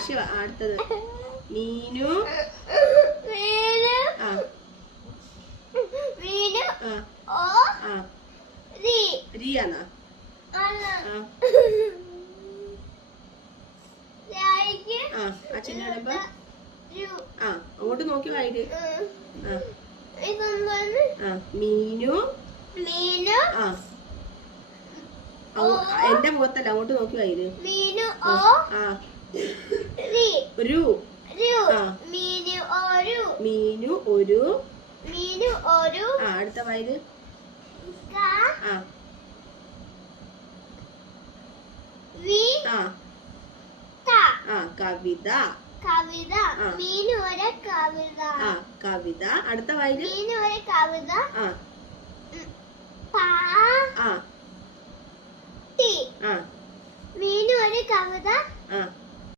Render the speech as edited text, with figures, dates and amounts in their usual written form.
ദേഷ്യം. അടുത്തത് മീനു. ആ റിയാണോ? അച്ഛനോടുമ്പോ അങ്ങോട്ട് നോക്കി വായില്. മീനു. എന്റെ മുഖത്തല്ല, അങ്ങോട്ട് നോക്കി വായില്. മീനു ഒരു. അടുത്ത വായില്. കവിത. കവിത. അടുത്ത വായില്. കവിത. മീനു ഒരു കവിത.